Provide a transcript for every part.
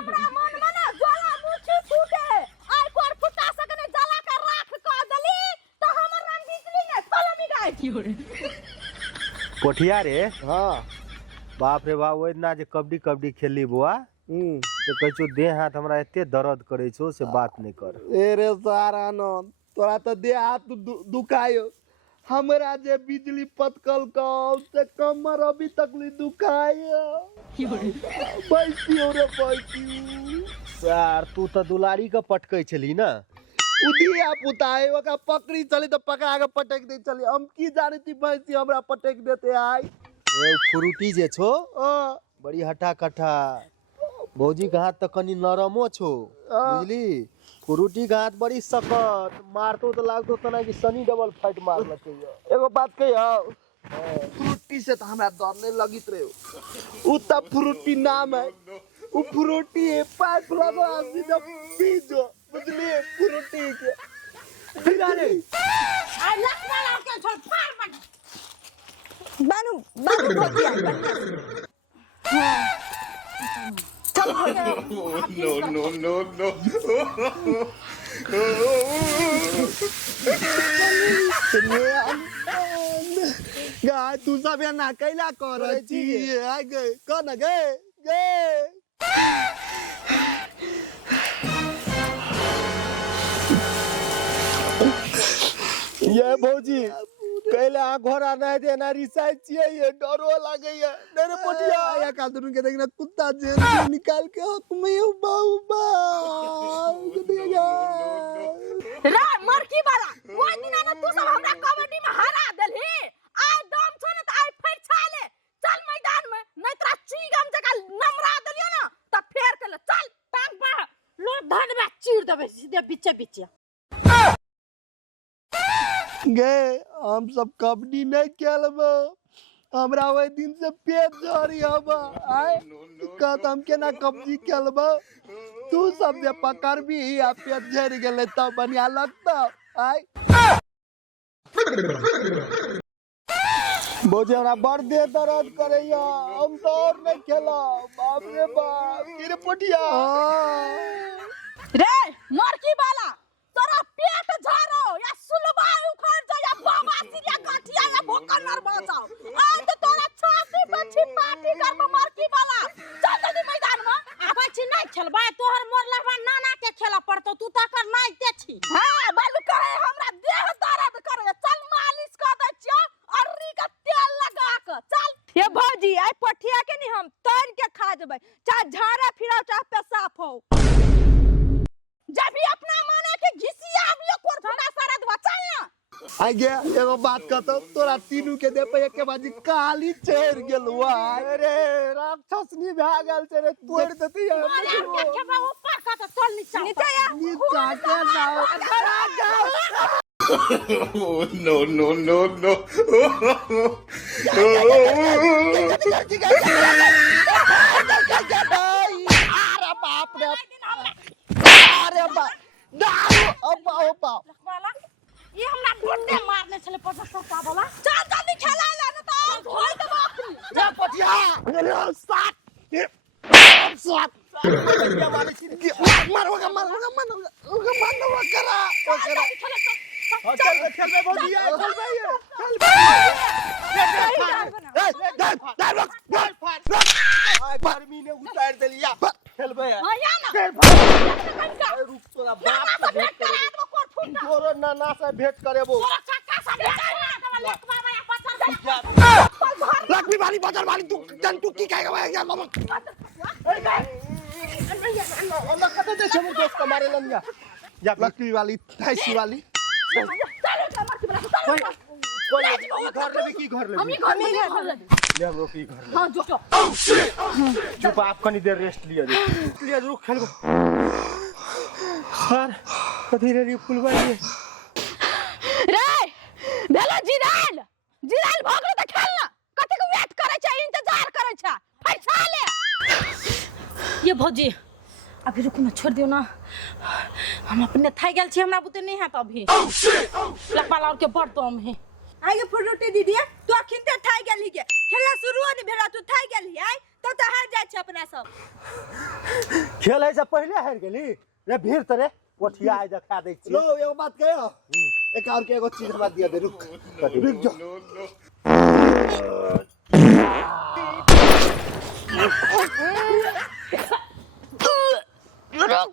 हमरा मन में ना ज्वाला मुछी फूटे आइ कोर फुटा सकने जला के राख क दली तो हमर नाम बिजली ने कलमी गाय पोठिया रे हाँ बाप रे बाप ओइ ना जे कबड्डी खेली बुआ तो कहै देह हाथ हमरा एते दर्द करे छो से बात नहीं कर। ए रे सारा आनंद तोरा तो देह हाथ दुखायो हमरा जे बिजली पटकल कल से कमर अभी तक नहीं दुखायो बैसियो रे बैसियो यार तू तो दुलारी का पटकै छली ना उदिया पुताए ओका पकड़ी चली तो पकड़ा के पटक दे चली हम की जानी थी बैसी हमरा पटक देते आई ए फ्रूटी जे छो बड़ी हटा कटा भौजी के हाथ तो कनी नरमो छो बुझली फ्रूटी के हाथ बड़ी सख्त मारतो तो लागतो तना कि सनी डबल फाइट मार लके। एगो बात कहियो फ्रूटी से तो हमरा डर नहीं लगित रे उ त फ्रूटी नाम है उ फ्रूटी है पाइप लगा सीधा पीजो बुझली फ्रूटी के फिर अरे आ लखवाला के छोड़ फाड़ बन बानू भौजिया चल No. गाय तू सब या ना कैला कर छी आ गए कौन गए गए ये भौजी कैला घोड़ा नहीं देना रिसाई छिए ये डरो लागे ये नहीं पोटिया या कादुन के देखना कुत्ता जे निकाल के हक में बाबा रे मरकी वाला ओइ दिन ना तू सब हमरा कबड्डी में हरा देलही आइ दम छ न त आइ फेर छाले चल मैदान में नहीं तरा चीगम जका नमरा देलियो ना त फेर के चल टांग पर लो धन में चीर देबे सीधे बीचे गए हम सब कबड्डी नहीं खेलब हमरा वही दिन से पेट झड़ी अब आए कहत हम केना कबड्डी खेलब तू सब जे पकड़बी आ पेट झड़ गेले तब बढ़िया लगता आए बोझे हमरा बड़ देह दर्द करैया हम तो और नहीं खेला बाप रे बाप गिर पोटिया रे मरकी वाला तोरा पेट झारो या सुलबाई उखड़ जा या बाबा सिरिया गाठिया या भोकन नर बचाओ आज तो तोरा छाती बच्ची पार्टी कर मरकी वाला चल जल्दी मैदान में आबै छी नहीं खेलबा तोहर मोर लहबा नाना के खेला पड़तो तू तकर नहीं ते छी हां बालू करे हमरा देह दर्द करे चल मालिश कर दै छियो अर्री का तेल लगा के चल ये भौजी आई पठिया के नहीं हम तन के खा देबै चाहे झाड़ा फिराओ चाहे पेशाब हो जब भी अपना माने के घिसिया आबियो कोर फटा सारा दवा चल ना आ गया एगो बात कहतो तोरा तीनू के दे पे एक के बाजी काली चढ़ गेलुआ अरे राक्षसनी भा गेल छै रे तोड़ देती है अरे के खेबा ऊपर का तो चल नीचे या नीचा के जाओ अंदर आ जाओ No. अरे बाप रे अरे बाप दारू अब्बा वाला ये हमरा ढोंडे मारने चले 50 का बोला चल जल्दी खेला ले ना तो धोई दे बाप जा पटिया अरे सात सात मार करा चल भौजिया चल भाई गर्मी ने उतार देलिया खेलबे हां या ना रुक तोरा बाप से भेंट करे तोरो नाना से भेंट करेबो लक्ष्मी वाली बाजार वाली तू जंतु की कहेगा यार मामा Allah kata दे छमु दोस्त का मारे लंगा या लक्ष्मी वाली थाईसी वाली चल घर ले की घर ले हम ही घर में ले हम लोग की घर हां जो चुप आप कनी देर रेस्ट लिया दे रुक खेलबो यार कथि रे फुलबा ये रे भेलो जिराल भगलो त खेल ना कते को वेट करे छै इंतजार करे छै फैसा ले ये भौजी अभी रुको ना छोड़ दियो ना हम अपने थाई गेल छी हमरा बुते नहीं है अभी लखवाला और के बड़ दम है आगे फ्रूटी दीदी तू अखिनते थाई गेली के खेला शुरू नहीं भेला तू थाई गेली आई तो हार जाय छ अपना सब खेले से पहले हार गेली रे भीड़ तरे पोठिया आइ देखा दै छी लो एगो बात कहियो एक और के एगो चीज हमरा दिया दे रुक रुक जा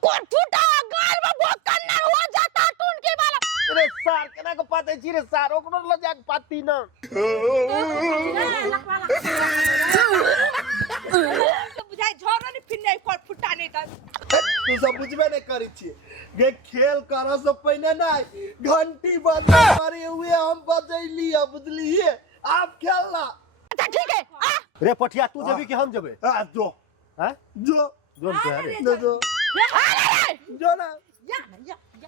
कोन फूटा गाल में भोकन न हो जाता टून के वाला रे सार केना को पाते छी रे सार ओकरो ल जाक पाती न बुझाई झोरो नि फिर नहीं कोन फूटा नहीं त तू सब बुझबे नहीं करी छी गे खेल करा से पहले नहीं घंटी बजा मारे हुए हम बजैली अब बुझली आप खेलना अच्छा ठीक है आ रे पोठिया तू जेबी कि हम जेबे आ जो हैं जो जोन के रे जो जो ना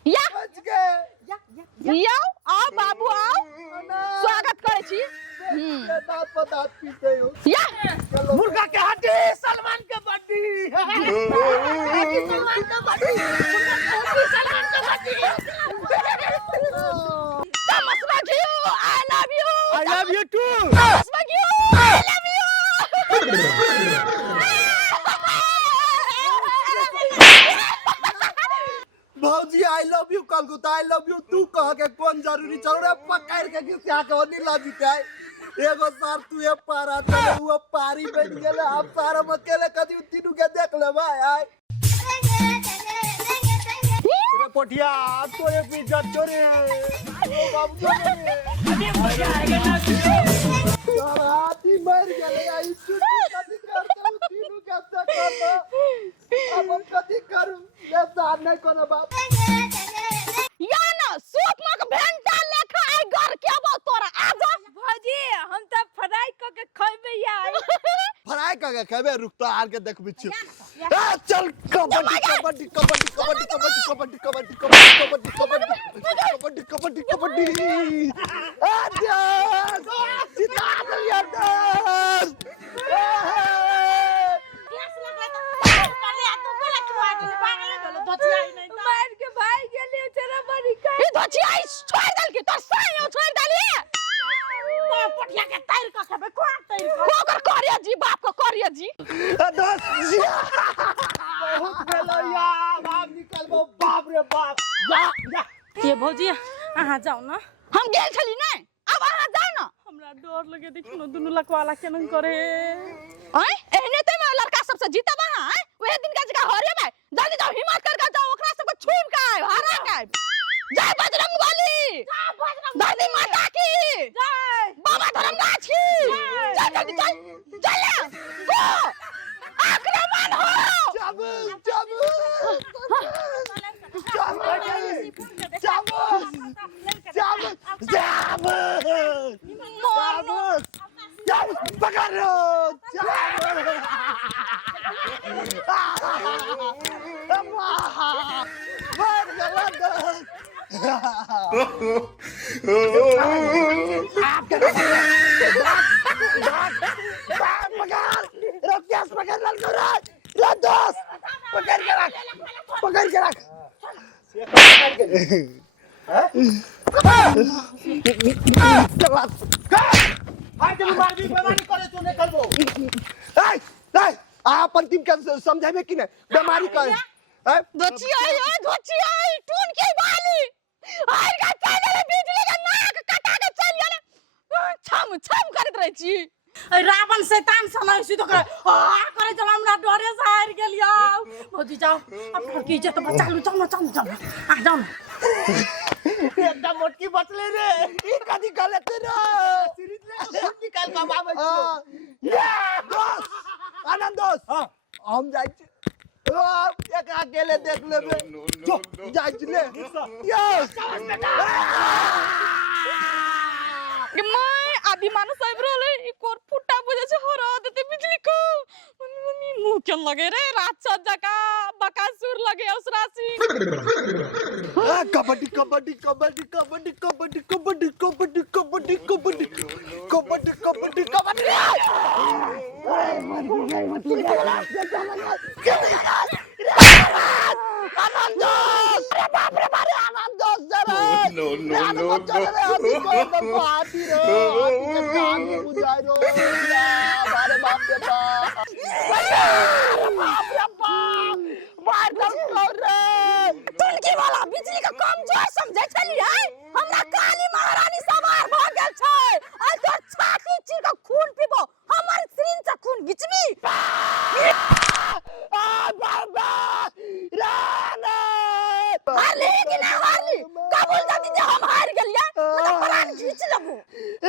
या बच गए या आओ बाबू आओ स्वागत करे छी दांत पर दांत पीते हो या मुर्गा के हड्डी सलमान के बड्डी सलमान का बड़ी सलमान का बड़ी तमस्मा क्यों आई लव यू टू तमस्मा क्यों आई लव यू भौजी I love you Calcutta I love you तू कह के कौन जरूरी चल रे पकड़ के किसिया के ओनी लजित है एगो सार तू ये पारा चले वो पारी बन गेले अब सारा अकेले कदी तीनू के देख ले भाई आई रे पोठिया तो ये पिज्जा चोरे ओ बाबू सारा हाथी मर गेले आई छुट्टी कदी करते तीनू के करता अब हम कदी करू ये सार नहीं कोनो बात या ना सूप मक भेंटा लेखा आई घर के अब तोरा आजा भौजी हम त फ्राई क के खइबे यार फ्राई करके खेबे रुक तो आर के देखबी छी ए चल कबड्डी कबड्डी कबड्डी कबड्डी कबड्डी कबड्डी कबड्डी कबड्डी कबड्डी कबड्डी कबड्डी आ जा सीता लिया दस मार के भाई गेले तेरा बड़ी का ई धचिया छोड़ दल के तोर सायो छोड़ दली तो पटिया के तैर का खेबे कोन तैर का ओकर करिया जी बाप को करिया जी दस बहुत खेलैया भाग निकलबो बाप रे बाप या ये भौजी अहाँ जाओ ना हम गेल छली नहीं अब अहाँ जाओ ना हमरा डर लगे देखिनो दुनु लकवाला केनन करे आय एहने ते में लड़का सबसे जीता बहा आय ओहे दिन का जगह हरे में जल्दी जाओ हिम्मत करके जाओ ओकरा सबको छून के आए हरा के जय बजरंगबली जय बजरंग दादी माता की जय बाबा धर्मनाथ की जय जल्दी चल चल गो आक्रमण हो जब जब जब पकड़ो पकड़ के रख आज मार भी बेमारी करे तो निकलबो अपन टीम के समझाबे कि नहीं बीमारी करे धोची आई टून के बाली आर का चले बिजली का नाक कटा के चल गेले छम छम करत रह छी रावण शैतान समय सी तो करे जब हमरा डरे से हार गेलियो भौजी जाओ अब घर की इज्जत बचा लू चल चल आ जाओ एकदम मोटकी बचले रे ई कदी गलत रे सीरीज ले निकाल का बाबा ये दोस्त आनंद दोस्त हम जाई छी एक अकेले देख लेबे जो जाई छी ले यस मैं आदि मानुस आइब रहले ई कोर फुटा बुझे छै हरा देते बिजली को मम्मी मुंह के लगे रे राक्षस जका बकासुर लगे असुरासी कबड्डी कबड्डी कबड्डी कबड्डी कबड्डी कबड्डी कबड्डी कबड्डी कबड्डी कबड्डी कबड्डी कबड्डी आनंद बाप रे बाप आनंद जरा No, no, no, बाप रे बाप कमजोर समझै छलियै हमरा काली महारानी सवार भ गेल छै आ तोर छाती चीर के खून पीबो हमर शरीर से खून घिचबी बाबा राणा हारली कि ना हारली कबूल जदी जे हम हार गेलियै त प्राण घिच लेबू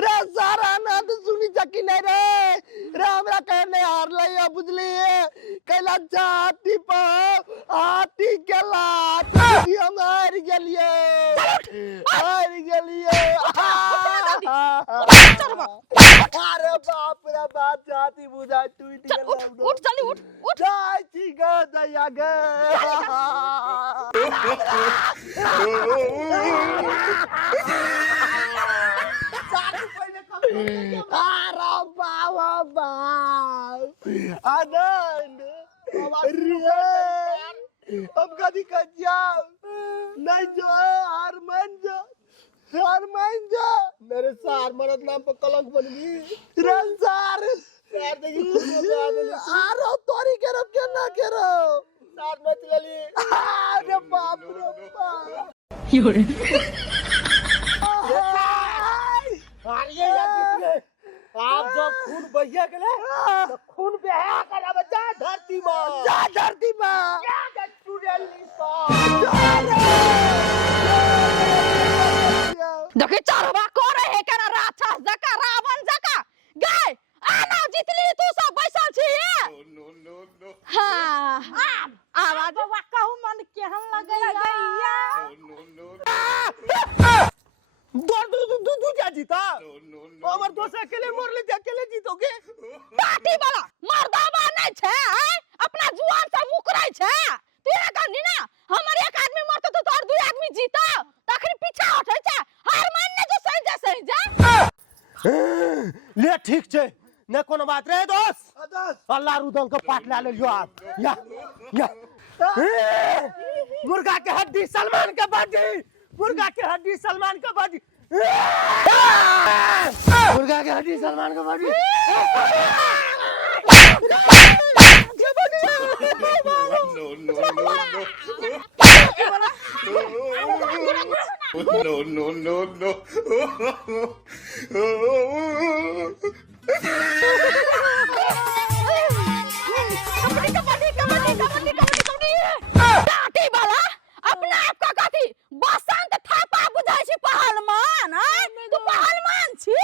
रे सारा ना तो सुनी चकी नहीं रे हमरा कहने हार लइया बुझली कैला जाती पा आती केला जी हम हार गेलिए अरे बाप रे बाप जाती बुझा टूट गेल उठ जल्दी उठ जाय छी ग दया ग अरे बाबा बाप आनंद अब कभी कजिया नहीं जो हार मान जा मेरे सार मरद नाम पर कलंक बन गई रंसार यार देखी आरो तोरी के रब के ना के रो साथ में चली अरे बाप रे बाप आप जब खून बहिया गेले तो खून बहा कर बच्चा धरती मां जा धरती मां क्या चुड़ैली सा देखि चरवा करे है करा राक्षस जका रावण जका गाय आना जितली तू सब बैसल छी हां आवाज बा कहू मन केहन लगैया दो क्या जीता और दोस्त अकेले मोर ले अकेले जीतोगे पार्टी वाला मर्दावा नहीं छे अपना जुआन से मुकराई छे तेरा गन्नी ना हमर एक आदमी मरते तो तोर दू आदमी जीता तखनी पीछा हटै छे हार मानने जो सही जा ले ठीक छे ने कोनो बात रे दोस्त अल्लाह रुदन को पाट ला ले लियो आप या मुर्गा के हड्डी सलमान का बॉडी मुर्गा के हड्डी सलमान का बॉडी मुर्गा के हड्डी सलमान का बॉडी no, no. काटी वाला अपना आप का कथी बसंत थापा बुझाय छी पहलमान तू पहलमान छी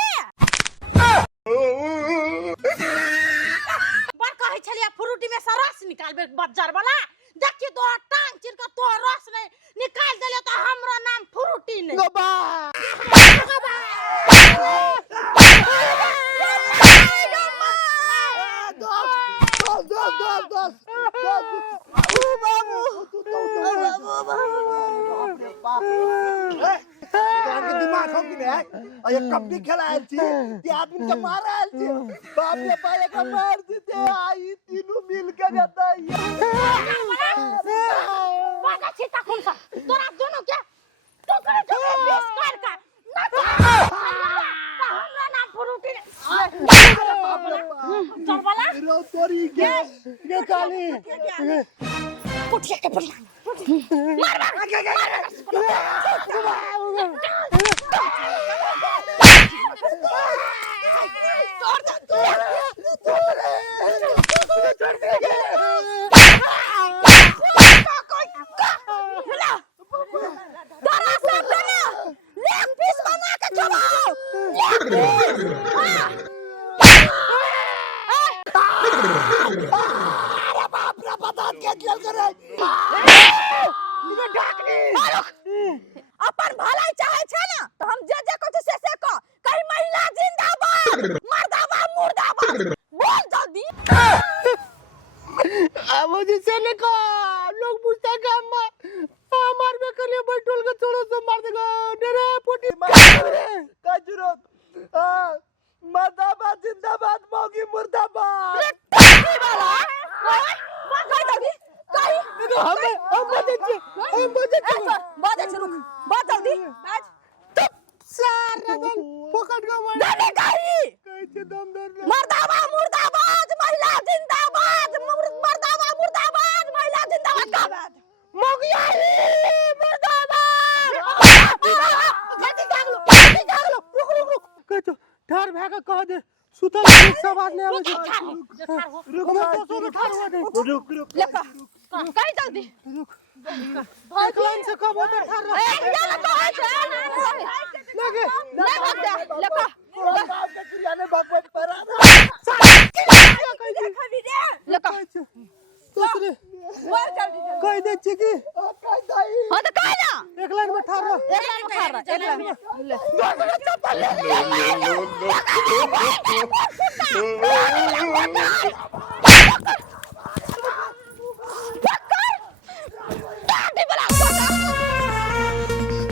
बर कहै छलिया फ्रूटी में से रस निकालबे बज्जर वाला देखि तो टांग चिर के तो रस नहीं निकाल देले तो हमरा नाम फ्रूटी नहीं दिमाग हो कि नहीं ये कबड्डी खेलायल छी ते आदमी के मारल छी बाप रे पाए का मार देते आई तीनों मिल के जाता वागा छिता कौन सा तोरा दोनों क्या तू करे झगड़ा बेस कर का ना हमरा नाम फ्रूटी चल वाला रो तोरी के काली पुटिया के पुटिया मार अपन भलाई चाहे छे ना तो हम जे कहू से कह कहीं महिला जिंदाबाद मर्दाबा मुर्दाबाद बोल जल्दी अब जिसे ने कहा लोग पूछता है कि हमार में कलिए बैठोल के थोड़ा सा मार देगा डरे पोटी का जरूरत हां मर्दाबाद जिंदाबाद मौगी मुर्दाबाद टाकी वाला कह जल्दी कहीं हम बजे रुक बात जल्दी बाज सारा दिन पकड़ के मार नहीं कहीं कैसे दम दर मर्दाबा मुर्दाबाद महिला जिंदाबाद मर्दाबा मुर्दाबाद महिला जिंदाबाद का बात मौगी मुर्दाबाद ठार भए के कह दे सुतल ठीक से आवाज नहीं आवे छै रुक रुक लेका कहीं जल्दी एक लाइन से कब होता ठार ए ये लेका है छै लगे ले भाग दे लेका गांव के चिड़िया ने भगवत परा लेका दूसरे कह दे छी कि कह दई हां तो कह ना एक लाइन में ठार रह एक लाइन में खा रहा एक लाइन में ले no, no, no, no.